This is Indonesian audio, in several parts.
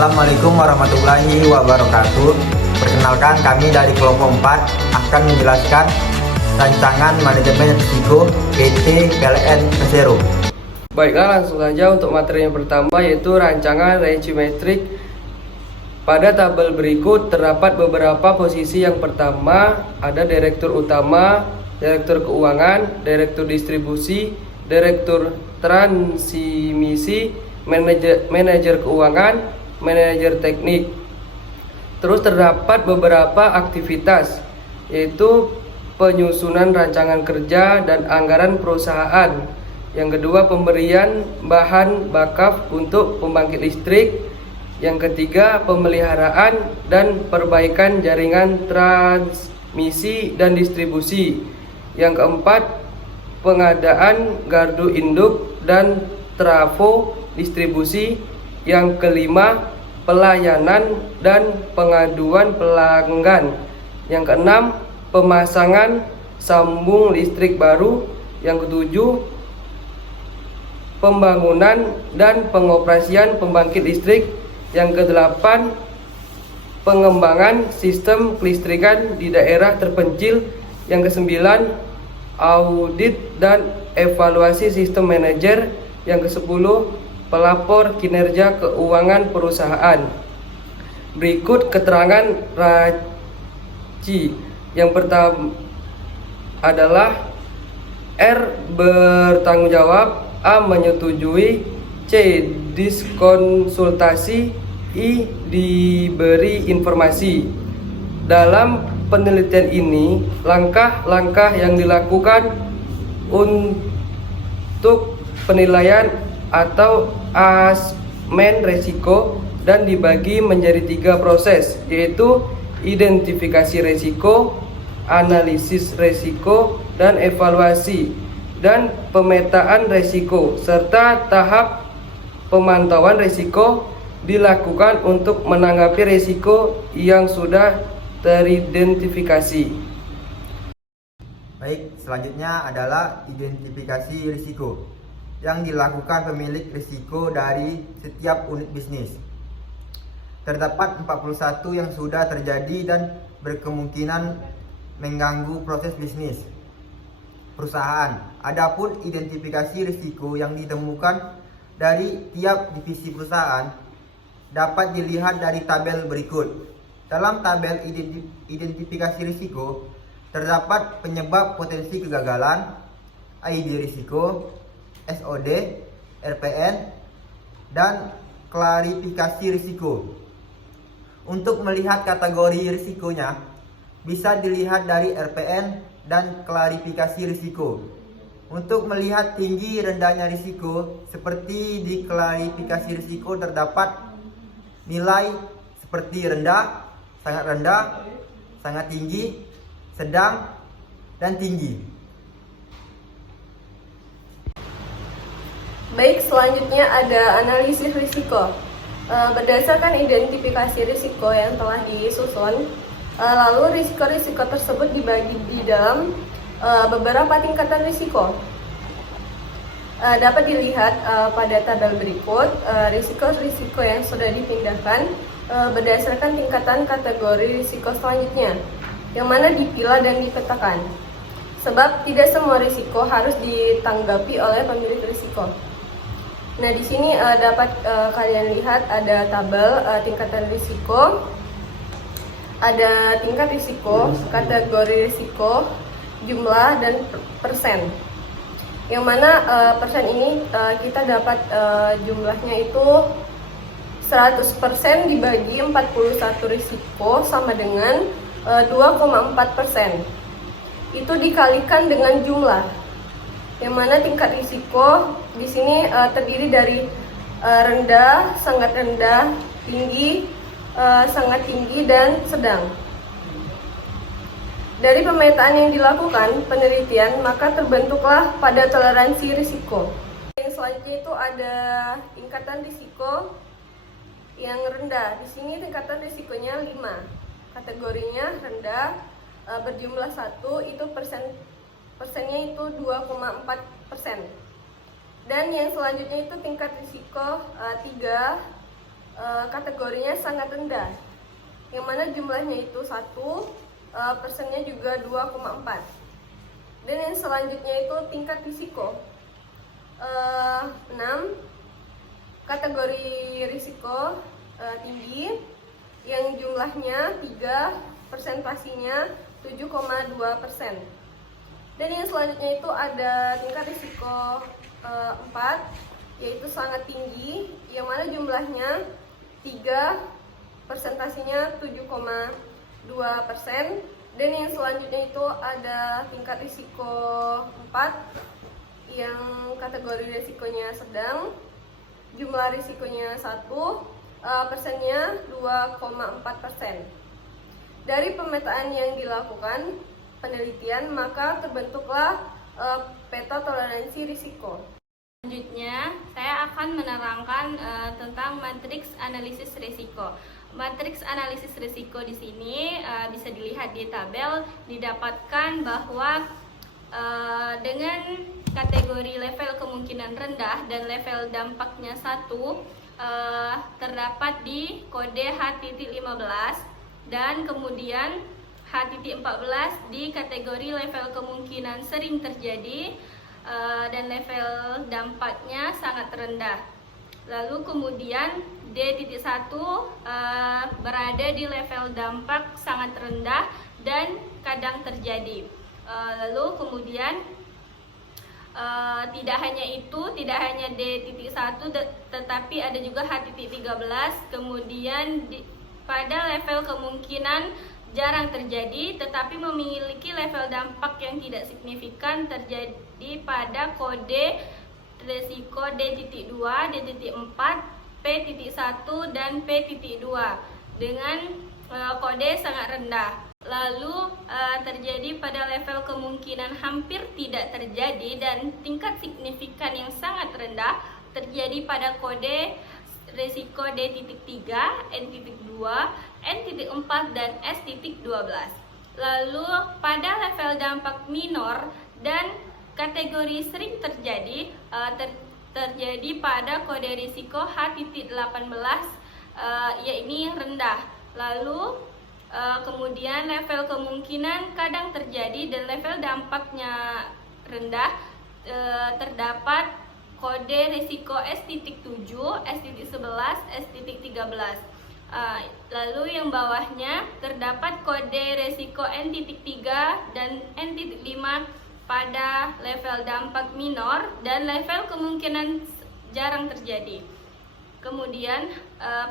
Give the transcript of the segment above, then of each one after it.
Assalamualaikum warahmatullahi wabarakatuh. Perkenalkan, kami dari kelompok 4 akan menjelaskan rancangan manajemen risiko PT PLN Persero. Baiklah, langsung saja untuk materi yang pertama, yaitu rancangan regiometrik. Pada tabel berikut terdapat beberapa posisi. Yang pertama ada direktur utama, direktur keuangan, direktur distribusi, direktur transmisi, manajer keuangan, manajer teknik. Terus terdapat beberapa aktivitas, yaitu penyusunan rancangan kerja dan anggaran perusahaan. Yang kedua, pemberian bahan bakaf untuk pembangkit listrik. Yang ketiga, pemeliharaan dan perbaikan jaringan transmisi dan distribusi. Yang keempat, pengadaan gardu induk dan trafo distribusi. Yang kelima, pelayanan dan pengaduan pelanggan. Yang keenam, pemasangan sambung listrik baru. Yang ketujuh, pembangunan dan pengoperasian pembangkit listrik. Yang kedelapan, pengembangan sistem kelistrikan di daerah terpencil. Yang kesembilan, audit dan evaluasi sistem manajer. Yang kesepuluh, pelapor kinerja keuangan perusahaan. Berikut keterangan RACI. Yang pertama adalah R bertanggung jawab, A menyetujui, C diskonsultasi, I diberi informasi. Dalam penelitian ini, langkah-langkah yang dilakukan untuk penilaian atau asesmen resiko dan dibagi menjadi 3 proses, yaitu identifikasi resiko, analisis resiko, dan evaluasi dan pemetaan resiko, serta tahap pemantauan resiko dilakukan untuk menanggapi resiko yang sudah teridentifikasi. Baik, selanjutnya adalah identifikasi risiko yang dilakukan pemilik risiko dari setiap unit bisnis. Terdapat 41 yang sudah terjadi dan berkemungkinan mengganggu proses bisnis perusahaan. Adapun identifikasi risiko yang ditemukan dari tiap divisi perusahaan dapat dilihat dari tabel berikut. Dalam tabel identifikasi risiko terdapat penyebab potensi kegagalan, ID risiko, SOD, RPN, dan klarifikasi risiko. Untuk melihat kategori risikonya, bisa dilihat dari RPN dan klarifikasi risiko. Untuk melihat tinggi rendahnya risiko, seperti di klarifikasi risiko terdapat nilai seperti rendah, sangat tinggi, sedang, dan tinggi. Baik, selanjutnya ada analisis risiko. Berdasarkan identifikasi risiko yang telah disusun, lalu risiko-risiko tersebut dibagi di dalam beberapa tingkatan risiko. Dapat dilihat pada tabel berikut risiko-risiko yang sudah dipindahkan berdasarkan tingkatan kategori risiko selanjutnya, yang mana dipilah dan dipetakan. Sebab tidak semua risiko harus ditanggapi oleh pemilik risiko. Nah, di sini dapat kalian lihat ada tabel tingkatan risiko, ada tingkat risiko, kategori risiko, jumlah, dan persen. Yang mana persen ini kita dapat jumlahnya itu 100% dibagi 41 risiko sama dengan 2,4%. Itu dikalikan dengan jumlah. Yang mana tingkat risiko di sini terdiri dari rendah, sangat rendah, tinggi, sangat tinggi, dan sedang. Dari pemetaan yang dilakukan penelitian, maka terbentuklah pada toleransi risiko. Yang selanjutnya itu ada tingkatan risiko yang rendah. Di sini tingkatan risikonya 5. Kategorinya rendah, berjumlah 1, itu persennya itu 2,4%. Dan yang selanjutnya itu tingkat risiko 3, kategorinya sangat rendah, yang mana jumlahnya itu 1, persennya juga 2,4. Dan yang selanjutnya itu tingkat risiko. 6, kategori risiko tinggi, yang jumlahnya 3, persentasenya 7,2%. Dan yang selanjutnya itu ada tingkat risiko 4, yaitu sangat tinggi, yang mana jumlahnya 3, persentasenya 7,2%. Dan yang selanjutnya itu ada tingkat risiko 4, yang kategori risikonya sedang, jumlah risikonya 1, persennya 2,4%. Dari pemetaan yang dilakukan penelitian, maka terbentuklah peta toleransi risiko. Selanjutnya, saya akan menerangkan tentang matriks analisis risiko. Matriks analisis risiko di sini bisa dilihat di tabel, didapatkan bahwa dengan kategori level kemungkinan rendah dan level dampaknya 1 terdapat di kode H.15, dan kemudian H.14 di kategori level kemungkinan sering terjadi dan level dampaknya sangat rendah. Lalu kemudian D.1 berada di level dampak sangat rendah dan kadang terjadi. Lalu kemudian tidak hanya itu, tidak hanya D.1, tetapi ada juga H.13. Kemudian pada level kemungkinan jarang terjadi, tetapi memiliki level dampak yang tidak signifikan, terjadi pada kode risiko D.2, D.4, P.1, dan P.2 dengan kode sangat rendah. Lalu terjadi pada level kemungkinan hampir tidak terjadi dan tingkat signifikan yang sangat rendah, terjadi pada kode risiko D.3, N.2, N.4, dan S.12. Lalu pada level dampak minor dan kategori sering terjadi, terjadi pada kode risiko H.18, yakni rendah. Lalu kemudian level kemungkinan kadang terjadi dan level dampaknya rendah, terdapat kode risiko S.7, S.11, S.13. Lalu yang bawahnya terdapat kode risiko N.3 dan N.5 pada level dampak minor dan level kemungkinan jarang terjadi. Kemudian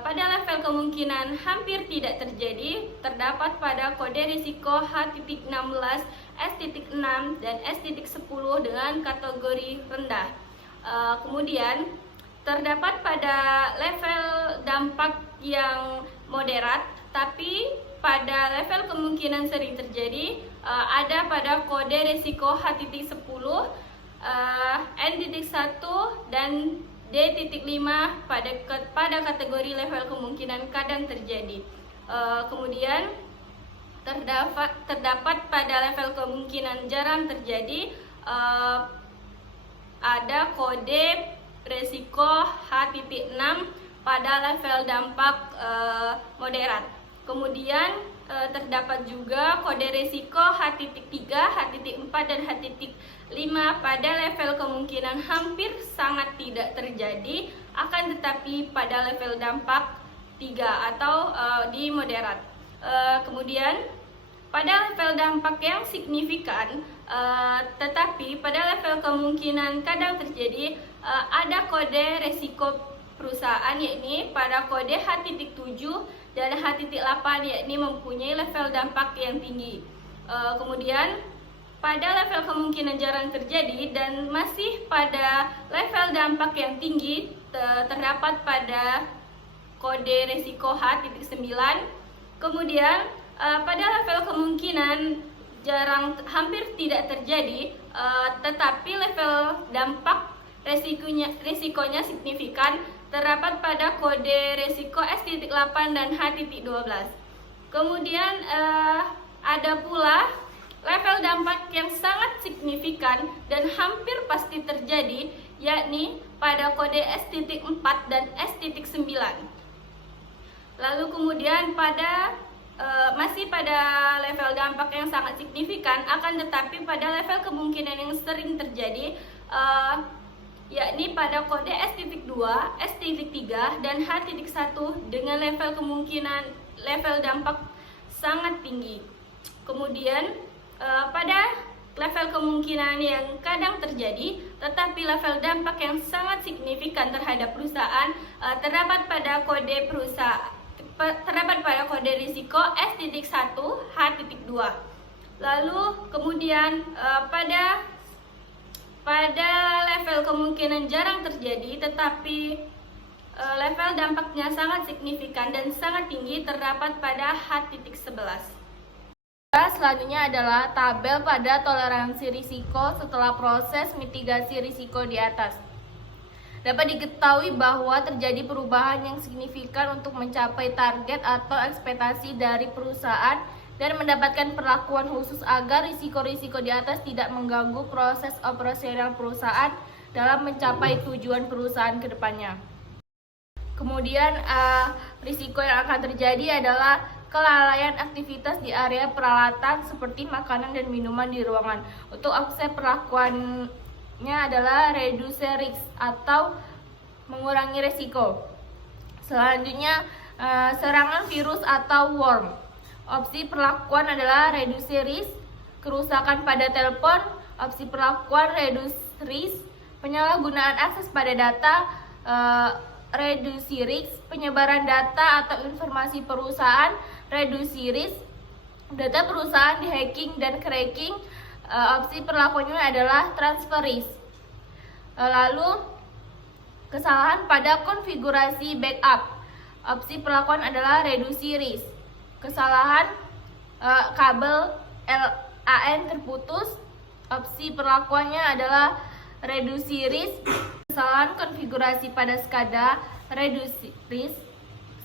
pada level kemungkinan hampir tidak terjadi, terdapat pada kode risiko H.16, S.6, dan S.10 dengan kategori rendah. Kemudian terdapat pada level dampak yang moderat, tapi pada level kemungkinan sering terjadi, ada pada kode risiko H.10, N.1, dan D.5 pada kategori level kemungkinan kadang terjadi. Kemudian terdapat pada level kemungkinan jarang terjadi, ada kode risiko H.6 pada level dampak moderat. Kemudian terdapat juga kode risiko H.3, H.4, dan H.5 pada level kemungkinan hampir sangat tidak terjadi, akan tetapi pada level dampak 3 atau di moderat. Kemudian pada level dampak yang signifikan, tetapi pada level kemungkinan kadang terjadi, ada kode risiko perusahaan, yakni pada kode H.7 dan H.8, yakni mempunyai level dampak yang tinggi. Kemudian pada level kemungkinan jarang terjadi dan masih pada level dampak yang tinggi, terdapat pada kode risiko H.9. Kemudian pada level kemungkinan hampir tidak terjadi, tetapi level dampak risikonya signifikan, terdapat pada kode risiko S.8 dan H.12. Kemudian ada pula level dampak yang sangat signifikan dan hampir pasti terjadi, yakni pada kode S.4 dan S.9. Lalu kemudian masih pada level dampak yang sangat signifikan, akan tetapi pada level kemungkinan yang sering terjadi, yakni pada kode S.2, S.3, dan H.1 dengan level dampak sangat tinggi. Kemudian pada level kemungkinan yang kadang terjadi tetapi level dampak yang sangat signifikan terhadap perusahaan terdapat pada kode risiko S.1, H.2. Lalu kemudian pada level kemungkinan jarang terjadi tetapi level dampaknya sangat signifikan dan sangat tinggi terdapat pada H.11. Selanjutnya adalah tabel pada toleransi risiko setelah proses mitigasi risiko di atas. Dapat diketahui bahwa terjadi perubahan yang signifikan untuk mencapai target atau ekspektasi dari perusahaan dan mendapatkan perlakuan khusus agar risiko-risiko di atas tidak mengganggu proses operasional perusahaan dalam mencapai tujuan perusahaan ke depannya. Kemudian risiko yang akan terjadi adalah kelalaian aktivitas di area peralatan seperti makanan dan minuman di ruangan. Untuk aspek perlakuannya adalah reduce risk atau mengurangi risiko. Selanjutnya serangan virus atau worm. Opsi perlakuan adalah reduce risk, kerusakan pada telepon. Opsi perlakuan reduce risk, penyalahgunaan akses pada data. Reduce risk, penyebaran data atau informasi perusahaan. Reduce risk, data perusahaan di hacking dan cracking. Opsi perlakuannya adalah transfer risk. Lalu kesalahan pada konfigurasi backup. Opsi perlakuan adalah reduce risk. Kesalahan kabel LAN terputus. Opsi perlakuannya adalah reduce risk. Kesalahan konfigurasi pada SCADA, reduce risk.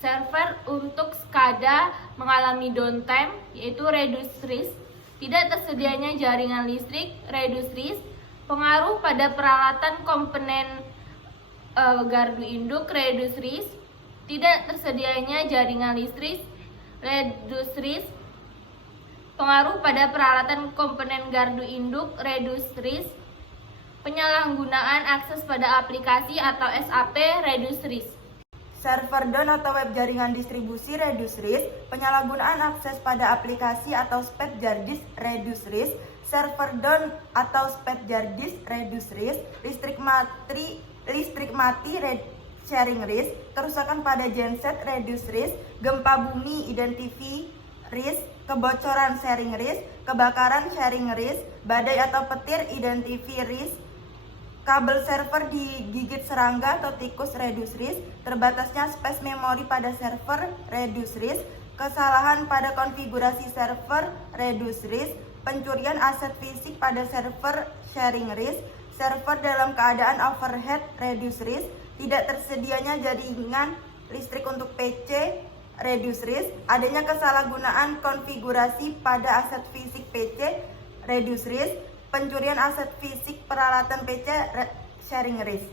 Server untuk SCADA mengalami downtime, yaitu reduce risk. Tidak tersedianya jaringan listrik, reduce risk. Pengaruh pada peralatan komponen gardu induk, reduce risk. Tidak tersedianya jaringan listrik, reduce risk. Pengaruh pada peralatan komponen gardu induk, reduce risk. Penyalahgunaan akses pada aplikasi atau SAP, reduce risk. Server down atau web jaringan distribusi, reduce risk. Penyalahgunaan akses pada aplikasi atau spare hard disk, reduce risk. Server down atau spare hard disk, reduce risk. Listrik mati, sharing risk. Kerusakan pada genset, reduce risk. Gempa bumi, identify risk. Kebocoran, sharing risk. Kebakaran, sharing risk. Badai atau petir, identify risk. Kabel server digigit serangga atau tikus, reduce risk. Terbatasnya space memori pada server, reduce risk. Kesalahan pada konfigurasi server, reduce risk. Pencurian aset fisik pada server, sharing risk. Server dalam keadaan overhead, reduce risk. Tidak tersedianya jaringan listrik untuk PC, reduce risk. Adanya kesalahgunaan konfigurasi pada aset fisik PC, reduce risk. Pencurian aset fisik peralatan PC, sharing risk.